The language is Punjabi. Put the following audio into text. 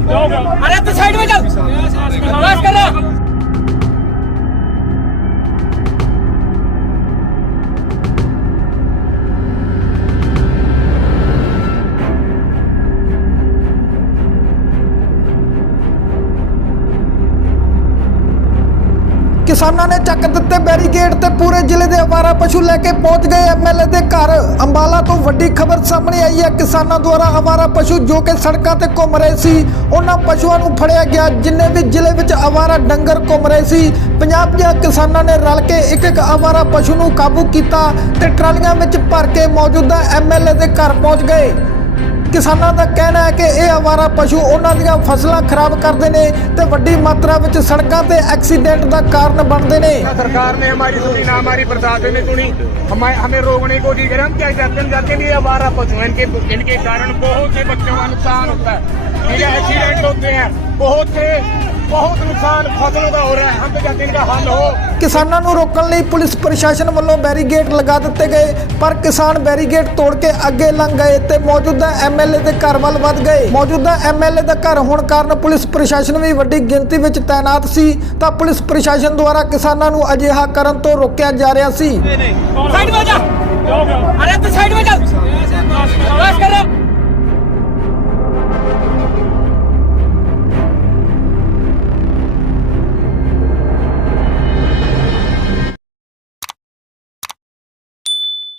ਅਰੇ ਕਿਸਾਨਾਂ ਨੇ ਚੱਕ ਦਿੱਤੇ ਬੈਰੀਕੇਡ ਤੇ ਪੂਰੇ ਜ਼ਿਲ੍ਹੇ ਦੇ ਅਵਾਰਾ ਪਸ਼ੂ ਲੈ ਕੇ ਪਹੁੰਚ ਗਏ ਐਮਐਲਏ ਦੇ ਘਰ। ਅੰਬਾਲਾ ਤੋਂ ਵੱਡੀ ਖਬਰ ਸਾਹਮਣੇ ਆਈ ਹੈ। ਕਿਸਾਨਾਂ ਦੁਆਰਾ ਅਵਾਰਾ ਪਸ਼ੂ ਜੋ ਕਿ ਸੜਕਾਂ ਤੇ ਘੁੰਮ ਰਹੇ ਸੀ, ਉਹਨਾਂ ਪਸ਼ੂਆਂ ਨੂੰ ਫੜਿਆ ਗਿਆ, ਜਿੰਨੇ ਵੀ ਜ਼ਿਲ੍ਹੇ ਵਿੱਚ ਅਵਾਰਾ ਡੰਗਰ ਘੁੰਮ ਰਹੇ ਸੀ। 50-50 ਕਿਸਾਨਾਂ ਨੇ ਰਲ ਕੇ ਇੱਕ ਇੱਕ ਅਵਾਰਾ ਪਸ਼ੂ ਨੂੰ ਕਾਬੂ ਕੀਤਾ ਤੇ ਟਰਾਲੀਆਂ ਵਿੱਚ ਭਰ ਕੇ ਮੌਜੂਦਾ ਐਮਐਲਏ ਦੇ ਘਰ ਪਹੁੰਚ ਗਏ। ਕਿਸਾਨਾਂ ਦਾ ਕਹਿਣਾ ਹੈ ਕਿ ਇਹ ਆਵਾਰਾ ਪਸ਼ੂ ਉਹਨਾਂ ਦੀਆਂ ਫਸਲਾਂ ਖਰਾਬ ਕਰਦੇ ਨੇ ਤੇ ਵੱਡੀ ਮਾਤਰਾ ਵਿੱਚ ਸੜਕਾਂ ਤੇ ਐਕਸੀਡੈਂਟ ਦਾ ਕਾਰਨ ਬਣਦੇ ਨੇ सरकार ने हमारी सुनी ना हमारी प्रशासन ने सुनी हमें हमें रोकने की कोशिश करें हम क्या जाते हैं जाते हैं ये आवारा पशु हैं इनके इनके कारण बहुत से बच्चों का नुकसान होता है ठीक है एक्सीडेंट होते हैं बहुत से ਬਹੁਤ ਨੁਕਸਾਨ ਫਸਲ ਦਾ ਹੋ ਰਿਹਾ ਹੈ ਹਮ ਚਾਹਤੇ ਇਨਕਾ ਹੱਲ ਹੋ। ਕਿਸਾਨਾਂ ਨੂੰ ਰੋਕਣ ਲਈ ਪੁਲਿਸ ਪ੍ਰਸ਼ਾਸਨ ਵੱਲੋਂ ਬੈਰੀਗੇਡ ਲਗਾ ਦਿੱਤੇ ਗਏ ਪਰ ਕਿਸਾਨ ਬੈਰੀਗੇਡ ਤੋੜ ਕੇ ਅੱਗੇ ਲੰਘ ਗਏ ਤੇ ਮੌਜੂਦਾ ਐਮਐਲਏ ਦੇ ਘਰ ਵੱਲ ਵੱਧ ਗਏ। ਮੌਜੂਦਾ ਐਮਐਲਏ ਦਾ ਘਰ ਹੋਣ ਕਾਰਨ ਪੁਲਿਸ ਪ੍ਰਸ਼ਾਸਨ ਵੀ ਵੱਡੀ ਗਿਣਤੀ ਵਿੱਚ ਤਾਇਨਾਤ ਸੀ ਤਾਂ ਪੁਲਿਸ ਪ੍ਰਸ਼ਾਸਨ ਦੁਆਰਾ ਕਿਸਾਨਾਂ ਨੂੰ ਅਜਿਹਾ ਕਰਨ ਤੋਂ ਰੋਕਿਆ ਜਾ ਰਿਹਾ ਸੀ। ਸਾਈਡ ਹੋ